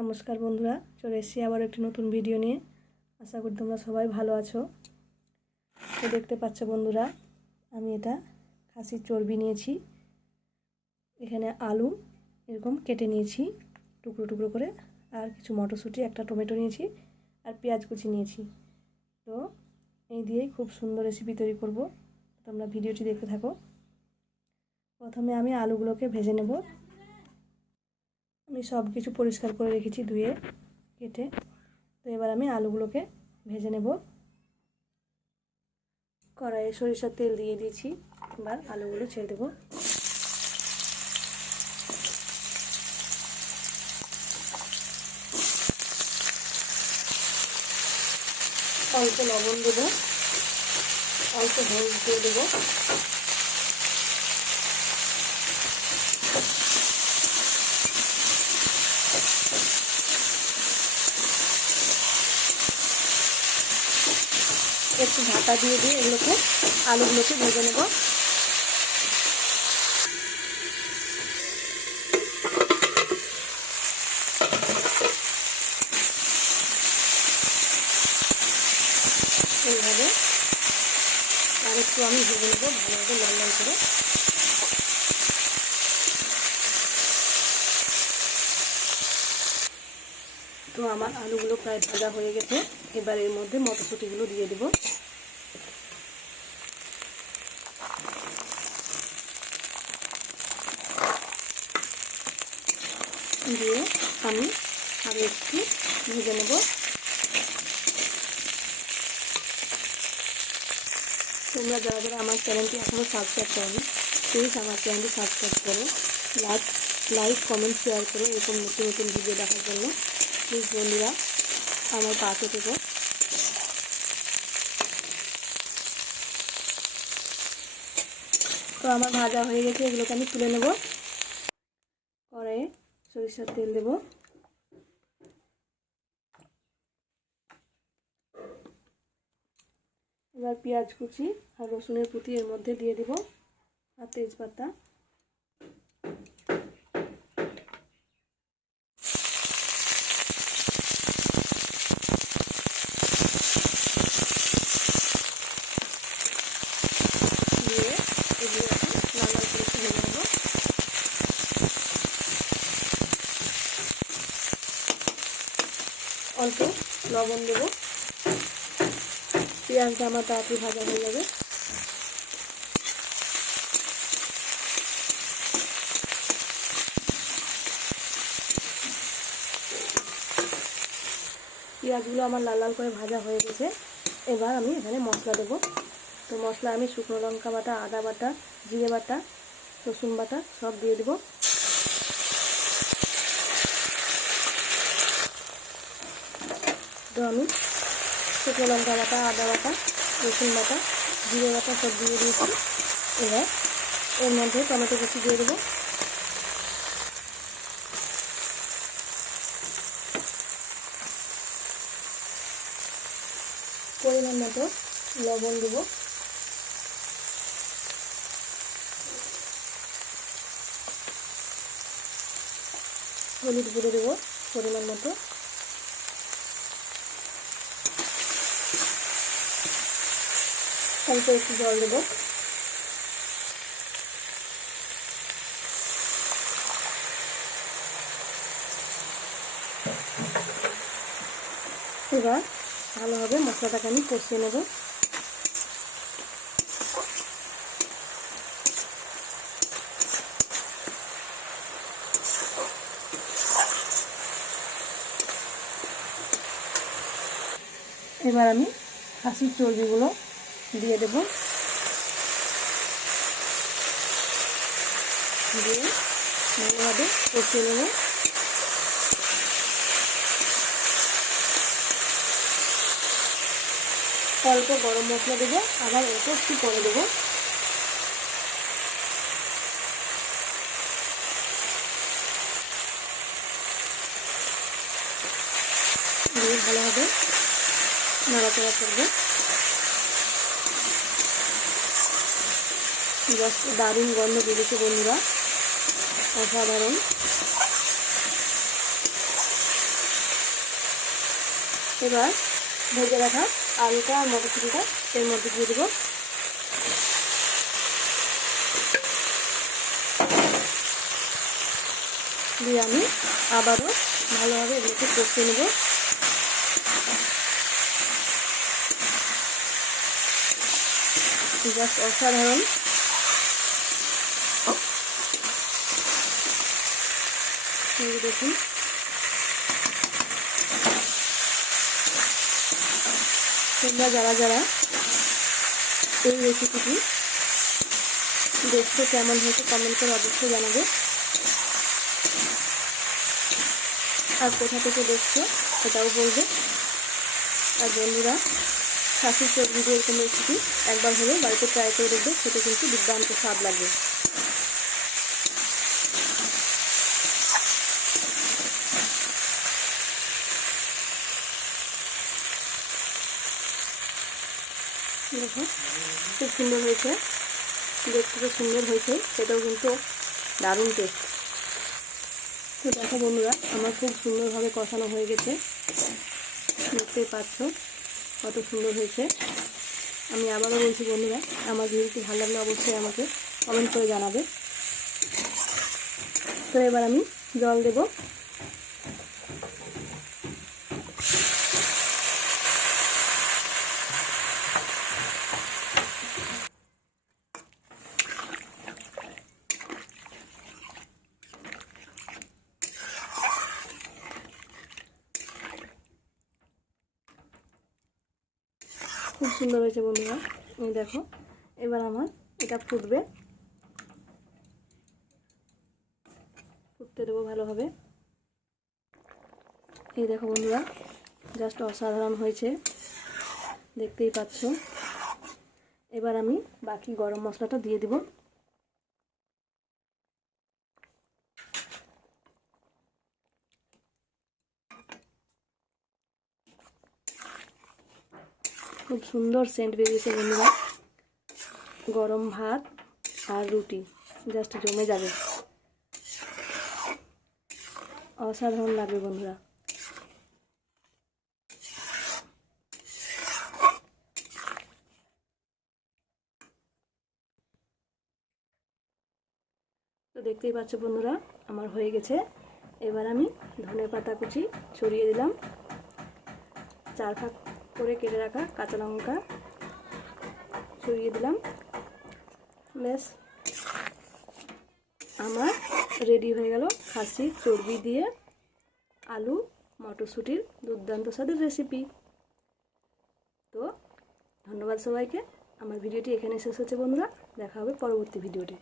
নমস্কার বন্ধুরা, চলে এসেছি আবার একটি নতুন ভিডিও নিয়ে। আশা করি তোমরা সবাই ভালো আছো। তো দেখতে পাচ্ছ বন্ধুরা, আমি এটা খাসির চর্বি নিয়েছি। এখানে আলু এরকম কেটে নিয়েছি টুকরো টুকরো করে, আর কিছু মটরশুঁটি, একটা টমেটো নিয়েছি, আর পেঁয়াজ কুচি নিয়েছি। তো এই দিয়েই খুব সুন্দর রেসিপি তৈরি করব। তোমরা ভিডিওটি দেখতে থাকো। প্রথমে আমি আলুগুলোকে ভেজে নেব। আমি সব কিছু পরিষ্কার করে রেখেছি ধুয়ে কেটে। তো এবার আমি আলুগুলোকে ভেজে নেব। কড়াইয়ে সরিষার তেল দিয়ে দিয়েছি। এবার আলুগুলো ছেড়ে দেব। অল্প লবণ দেব, অল্প হলুদ দিয়ে দেবো। একটু ঢাকা দিয়ে এগুলোকে আলুগুলোকে ভেজে নেব। এইভাবে আর একটু আমি ভেজে নেব ভালোভাবে লাল লাল করে। তো আমার আলুগুলো প্রায় ভাজা হয়ে গেছে। এবার এর মধ্যে মটরশুঁটিগুলো দিয়ে দেব। দিয়ে আমি আরও একটু ভেজে নেব। তোমরা যারা যারা আমার চ্যানেলটি এখনও সাবস্ক্রাইব করোনি, প্লিজ আমার চ্যানেলটি সাবস্ক্রাইব করো। লাইক কমেন্ট শেয়ার করো এরকম নতুন নতুন ভিডিও দেখার জন্য। প্লিজ বন্ধুরা আমার পাশে থেকো। তো আমার ভাজা হয়ে গেছে, এগুলোকে আমি তুলে নেব। কড়াইয়ে সরিষার তেল দেব। এবার পেঁয়াজ কুচি আর রসুনের কুচি এর মধ্যে দিয়ে দেব, আর তেজপাতা। দিয়ে এগুলো এখন লাল লাল করে ভেজে নেব। অল্প লবণ দেব। পেঁয়াজটা আমার তাড়াতাড়ি ভাজা হয়ে যাবে। পেঁয়াজগুলো আমার লাল লাল করে ভাজা হয়ে গেছে। এবার আমি এখানে মশলা দেব। তো মশলা আমি শুকনো লঙ্কা বাটা, আদা বাটা, জিরে বাটা, রসুন বাটা সব দিয়ে দেব। তো আমি শুকনো লঙ্কা বাটা, আদা বাটা, রসুন বাটা, জিরে বাটা সব দিয়ে দিয়েছি। এবার এর মধ্যে টমেটো কুচি দিয়ে দেবো। পরিমাণ মতো লবণ দেবো। হলুদ গুঁড়ো দেবো পরিমাণ মতো। অল্প একটু জল দেবো। এবার ভালোভাবে মশলাটাকে আমি কষিয়ে নেব। এবার আমি খাসির চর্বিগুলো দিয়ে দেব। দিয়ে ভালোভাবে কষিয়ে নেব। অল্প গরম মশলা দেবো, আবার অল্প একটু করে দেবো। দিয়ে ভালোভাবে নাড়াচাড়া করবো। জাস্ট দারুণ গন্ধ বেরিয়েছে বন্ধুরা, অসাধারণ। এবার ভেজে রাখা আলুটা আর মটরশুঁটিটা এর মধ্যে দিয়ে দেবো। দিয়ে আমি আবারও ভালোভাবে এগুলোকে কষিয়ে নেব। জাস্ট অসাধারণ। দেখুন তোমরা যারা যারা এই রেসিপিটি দেখতে কেমন হয়েছে কমেন্ট করে অবশ্যই জানাবে, আর কোথা থেকে দেখছো সেটাও বলবে। আর বন্ধুরা, খাসির চর্বি দিয়ে এরকম রেসিপি একবার হলেও বাড়িতে ট্রাই করে দেখবে, সেটা কিন্তু দুর্দান্ত স্বাদ লাগবে। দেখো খুব সুন্দর হয়েছে, দেখতে তো সুন্দর হয়েছে, সেটাও কিন্তু দারুণ টেস্ট। তো দেখো বন্ধুরা, আমার খুব সুন্দরভাবে কষানো হয়ে গেছে, দেখতেই পাচ্ছ কত সুন্দর হয়েছে। আমি আবারও বলছি বন্ধুরা, আমার ভিডিওটি ভালো লাগলে অবশ্যই আমাকে কমেন্ট করে জানাবে। তো এবার আমি জল দেব। খুব সুন্দর হয়েছে বন্ধুরা, এই দেখো। এবার আমার এটা ফুটবে, ফুটতে দেবো ভালোভাবে। এই দেখো বন্ধুরা, জাস্ট অসাধারণ হয়েছে, দেখতেই পাচ্ছ। এবার আমি বাকি গরম মশলাটা দিয়ে দিব। খুব সুন্দর সেন্ট বেরিয়েছে বন্ধুরা, গরম ভাত আর রুটি জাস্ট জমে যাবে, অসাধারণ লাগবে বন্ধুরা। তো দেখতেই পাচ্ছ বন্ধুরা, আমার হয়ে গেছে। এবার আমি ধনেপাতা কুচি ছড়িয়ে দিলাম, 4 ভাগ করে কেটে রাখা কাঁচা লঙ্কা ছড়িয়ে দিলাম। ব্যাস আমার রেডি হয়ে গেল খাসির চর্বি দিয়ে আলু মটরশুঁটির দুর্দান্ত স্বাদের রেসিপি। তো ধন্যবাদ সবাইকে। আমার ভিডিওটি এখানে শেষ হচ্ছে বন্ধুরা, দেখা হবে পরবর্তী ভিডিওটি।